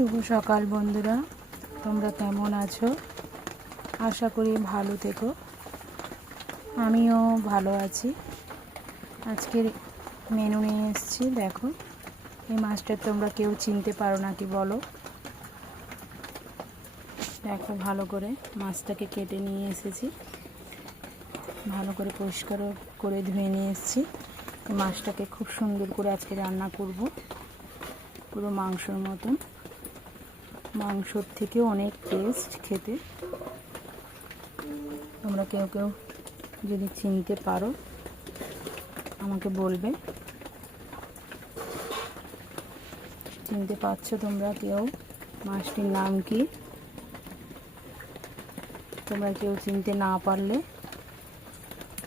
শুভ সকাল বন্ধুরা, তোমরা কেমন আছো? আশা করি ভালো থেকো। আমিও ভালো আছি। আজকের মেনু নিয়ে এসেছি। দেখো, এই মাছটা তোমরা কেউ চিনতে পারো নাকি বলো? দেখো, ভালো করে মাছটাকে কেটে নিয়ে এসেছি, ভালো করে পরিষ্কার করে ধুয়ে নিয়ে এসেছি। মাছটাকে খুব সুন্দর করে আজকে রান্না করব, পুরো মাংসর মতন। মাংসর থেকেও অনেক টেস্ট খেতে। তোমরা কেউ কেউ যদি চিনতে পারো আমাকে বলবে। চিনতে পারছো তোমরা কেউ মাছটির নাম কি? তোমরা কেউ চিনতে না পারলে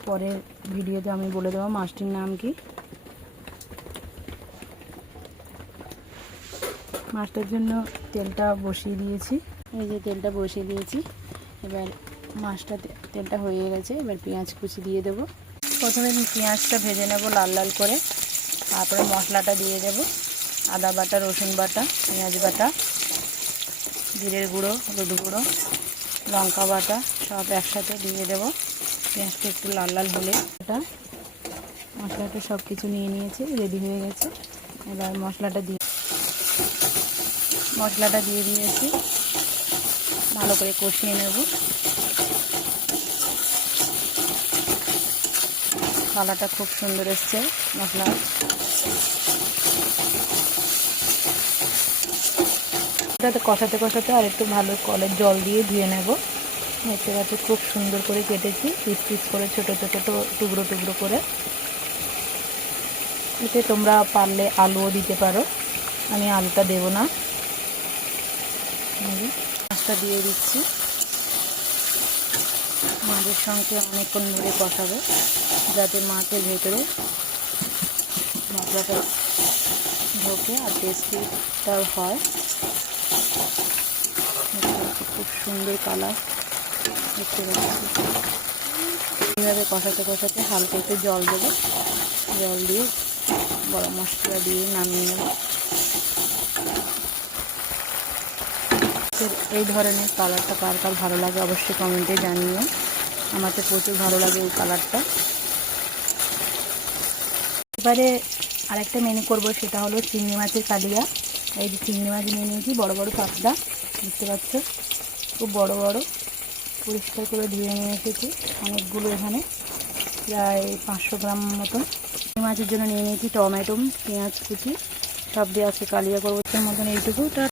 পরের ভিডিওতে আমি বলে দেবো মাছটির নাম কি। মাছটার জন্য তেলটা বসিয়ে দিয়েছি। এই যে তেলটা বসিয়ে দিয়েছি। এবার মাছটা তেলটা হয়ে গেছে। এবার পেঁয়াজ কুচি দিয়ে দেব। প্রথমে পেঁয়াজটা ভেজে নেব লাল লাল করে, তারপরে মশলাটা দিয়ে দেব। আদা বাটা, রসুন বাটা, পেঁয়াজ বাটা, জিরের গুঁড়ো, হলুদ গুঁড়ো, লঙ্কা বাটা সব একসাথে দিয়ে দেব। পেঁয়াজটা একটু লাল লাল হলে মশলাটা সব কিছু নিয়ে নিয়েছি, রেডি হয়ে গেছে। এবার মশলাটা দিয়ে দিয়েছি, ভালো করে কষিয়ে নেব। কালারটা খুব সুন্দর এসছে মশলা। এটাতে কষাতে কষাতে আর একটু ভালো কলের জল দিয়ে ধুয়ে নেব। দেখতে পাচ্ছি খুব সুন্দর করে কেটেছি, পিস পিস করে, ছোটো ছোটো টুকরো টুকরো করে। এতে তোমরা পারলে আলুও দিতে পারো, আমি আলুটা দেব না। মাছটা দিয়ে দিচ্ছি। মাছের সঙ্গে অনেকক্ষণ ধরে কষাবো, যাতে মাছের ভেতরে মশলাটা ঢোকে আর টেস্টিটাও হয়। খুব সুন্দর কালার দেখতে পাচ্ছি। এইভাবে কষাতে কষাতে হালকা একটু জল দেবো। জল দিয়ে গরম মশলা দিয়ে নামিয়ে নেব। এই ধরনের কালারটা কার কার ভালো লাগে অবশ্যই কমেন্টে জানিও। আমার তো প্রচুর ভালো লাগে এই কালারটা। এবারে আরেকটা মেনু করব, সেটা হলো চিংড়ি মাছের কালিয়া। এই যে চিংড়ি মাছ নিয়ে নিয়েছি, বড় বড় পাতলা, দেখতে পাচ্ছ খুব বড় বড়। পরিষ্কার করে ধুয়ে নিয়ে এসেছি অনেকগুলো, এখানে প্রায় 500 গ্রাম মতন। চিংড়ি মাছের জন্য নিয়ে নিয়েছি টমেটো, পেঁয়াজ কুচি সব দিয়ে আজকে কালিয়া করবো মতন। এইটুকু